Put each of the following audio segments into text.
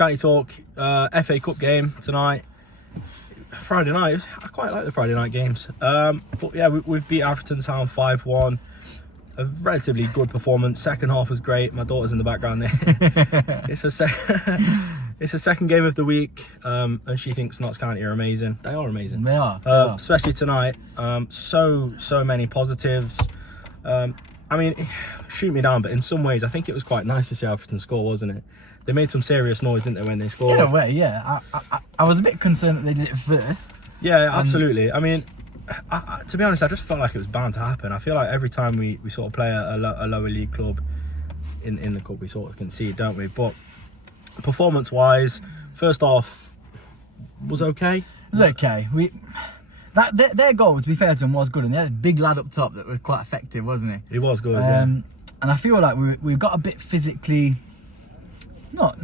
County Talk, FA Cup game tonight. Friday night. I quite like the Friday night games. But yeah, we've beat Alfreton Town 5-1. A relatively good performance. Second half was great. My daughter's in the background there. It's a second game of the week, and she thinks Notts County are amazing. They are amazing. They are. Especially tonight. So many positives. I mean, shoot me down, but in some ways, I think it was quite nice to see Alfreton score, wasn't it? They made some serious noise, didn't they, when they scored? In a way, yeah. I was a bit concerned that they did it first. Yeah, absolutely. I mean, to be honest, I just felt like it was bound to happen. I feel like every time we sort of play a lower league club in the cup, we sort of concede, don't we? But performance-wise, first half was okay. It was okay. Their goal, to be fair to them, was good, and they had a big lad up top that was quite effective, wasn't he? He was good, yeah. And I feel like we got a bit physically, not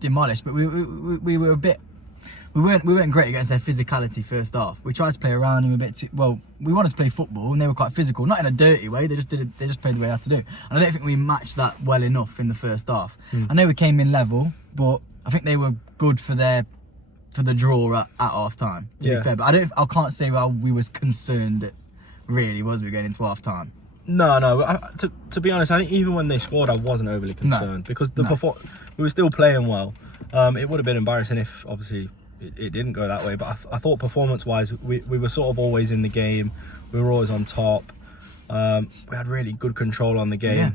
demolished, but we were a bit. We weren't great against their physicality first half. We tried to play around them a bit too well. We wanted to play football, and they were quite physical, not in a dirty way. They just played the way they had to do. And I don't think we matched that well enough in the first half. I know we came in level, but I think they were good for the draw at half time. To be fair, but I can't say we was concerned. It really was we going into half time. No. To be honest, I think even when they scored, I wasn't overly concerned because we were still playing well. It would have been embarrassing if obviously it didn't go that way. But I thought performance-wise, we were sort of always in the game. We were always on top. We had really good control on the game. Yeah.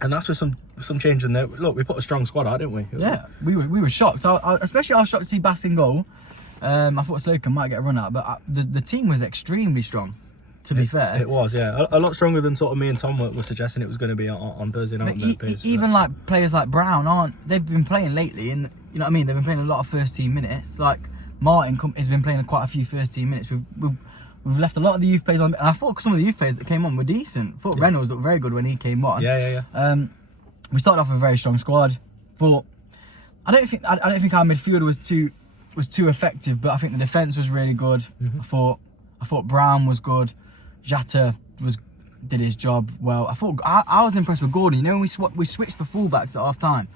And that's with some change in there. Look, we put a strong squad out, didn't we? Yeah, we were shocked. Especially I was shocked to see Bass in goal. I thought Slocum might get a run out, but the team was extremely strong. To be fair, it was, yeah, a lot stronger than sort of me and Tom were suggesting it was going to be on Thursday night. Even like players like Brown they've been playing lately, and you know what I mean. They've been playing a lot of first team minutes. Like Martin has been playing quite a few first team minutes. We've left a lot of the youth players on. And I thought some of the youth players that came on were decent. I thought Reynolds looked very good when he came on. Yeah. We started off with a very strong squad, but I don't think our midfield was too effective. But I think the defence was really good. I thought Brown was good. Jata did his job well. I was impressed with Gordon. You know, when we switched the fullbacks at half time.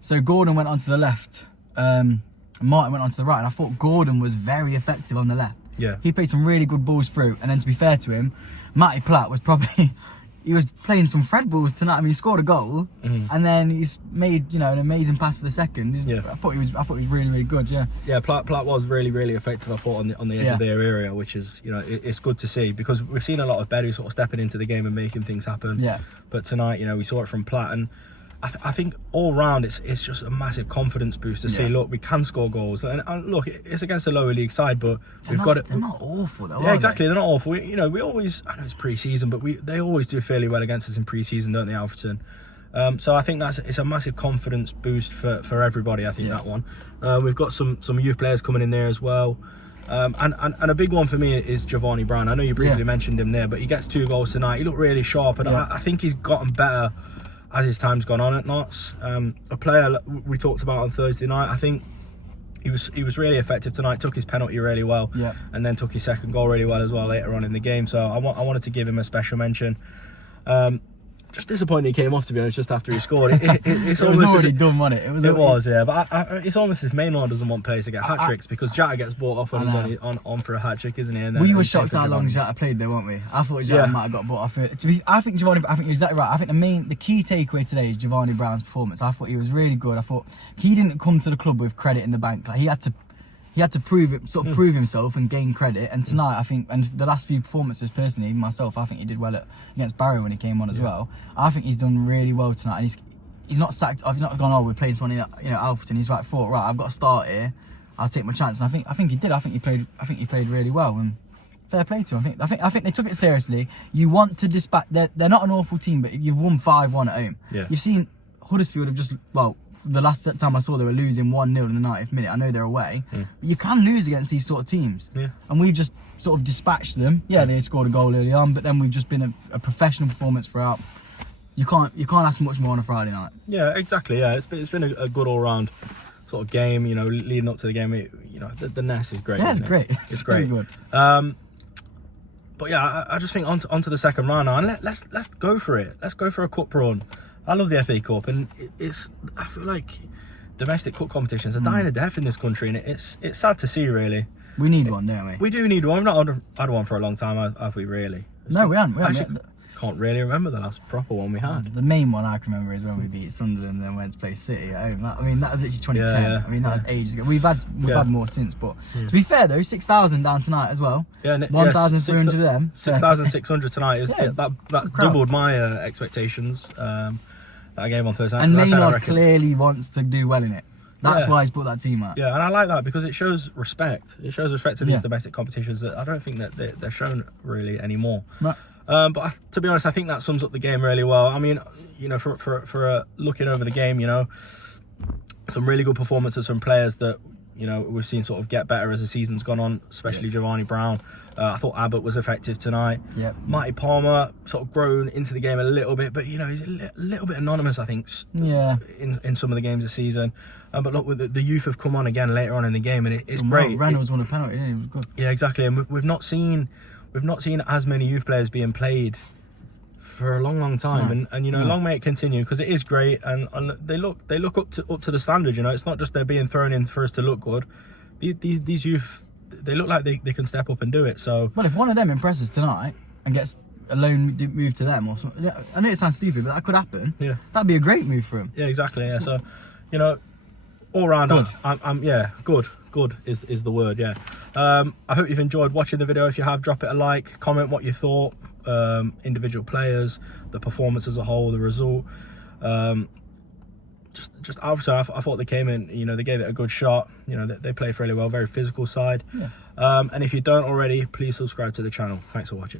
So Gordon went onto the left, and Martin went onto the right. And I thought Gordon was very effective on the left. Yeah, he played some really good balls through. And then to be fair to him, Matty Platt was probably he was playing some Fred balls tonight. I mean, he scored a goal, and then he's made an amazing pass for the second. I thought he was really, really good. Yeah, Platt was really, really effective. I thought on the edge of their area, which is it's good to see because we've seen a lot of Berry sort of stepping into the game and making things happen. Yeah, but tonight we saw it from Platt, and I think all round it's just a massive confidence boost to see. Look, we can score goals, and look, it's against a lower league side, but we've got it. They're not awful though. Yeah, exactly. They're not awful. We always, I know it's pre-season, but they always do fairly well against us in pre-season, don't they, Alfreton? So I think it's a massive confidence boost for everybody. I think that one. We've got some youth players coming in there as well. And a big one for me is Giovanni Brown. I know you briefly mentioned him there, but he gets 2 goals tonight. He looked really sharp, and I think he's gotten better as his time's gone on at Notts. A player we talked about on Thursday night, I think he was really effective tonight, took his penalty really well, and then took his second goal really well as well later on in the game. So I wanted to give him a special mention. Just disappointed he came off, to be honest, just after he scored. It's it was already done, wasn't it? It was, yeah. But it's almost as if Maynard doesn't want players to get hat-tricks because Jata gets brought off when he's on for a hat-trick, isn't he? And then, we were shocked how long Jata played though, weren't we? I thought Jata might have got brought off. I think you're exactly right. I think the key takeaway today is Giovanni Brown's performance. I thought he was really good. I thought he didn't come to the club with credit in the bank. Like he had to prove himself and gain credit. And tonight, I think, and the last few performances, personally, myself, I think he did well against Barrow when he came on as well. I think he's done really well tonight. And he's not sacked. I've not gone, we're playing someone Alfreton. He's thought, right, I've got to start here. I'll take my chance. And I think he did. I think he played really well. And fair play to him. I think they took it seriously. You want to dispatch. They're not an awful team, but you've won 5-1 at home. Yeah. You've seen Huddersfield have just the last time I saw they were losing 1-0 in the 90th minute. I know they're away. But you can lose against these sort of teams. Yeah. And we've just sort of dispatched them. Yeah, they scored a goal early on, but then we've just been a professional performance throughout. You can't ask much more on a Friday night. Yeah, exactly. Yeah, it's been a good all-round sort of game. Leading up to the game, the nest is great. Yeah, it's great. It's great. Really good. But yeah, I just think onto the second round now, and let's go for it. Let's go for a cup run. I love the FA Cup, and I feel like domestic cup competitions are dying to death in this country, and it's sad to see, really. We need one, don't we? We do need one. We've not had one for a long time, have we, really? No, we haven't. Can't really remember the last proper one we had. The main one I can remember is when we beat Sunderland and then went to play City at home. That was literally 2010. Yeah. I mean, that was ages ago. We've had more since, but to be fair though, 6,000 down tonight as well. Yeah, 1,300 of them. 6,600 tonight. That doubled my expectations that I gave on Thursday night. And Maynard clearly wants to do well in it. That's why he's put that team out. Yeah, and I like that because it shows respect. It shows respect to these domestic competitions that I don't think that they're shown really anymore. Right. But to be honest, I think that sums up the game really well. I mean, you know, for looking over the game, you know, some really good performances from players that, you know, we've seen sort of get better as the season's gone on, especially Giovanni Brown. I thought Abbott was effective tonight. Yep. Marty Palmer sort of grown into the game a little bit, but, you know, he's a little bit anonymous, I think, in some of the games this season. But look, the youth have come on again later on in the game, and it's great. Reynolds won a penalty, didn't he? It was good. Yeah, exactly. And we've not seen as many youth players being played for a long time, and you know, long may it continue, because it is great, and they look up to the standard. You know, it's not just they're being thrown in for us to look good. These youth, they look like they can step up and do it. So, well, if one of them impresses tonight and gets a loan move to them or something, I know it sounds stupid, but that could happen. Yeah, that'd be a great move for him. Yeah, exactly. Yeah, so, you know, all round, good. Good is the word. Yeah. I hope you've enjoyed watching the video. If you have, drop it a like, comment what you thought, individual players, the performance as a whole, the result. Just obviously, I thought they came in, you know, they gave it a good shot. You know, they played fairly well, very physical side. Yeah. And if you don't already, please subscribe to the channel. Thanks for watching.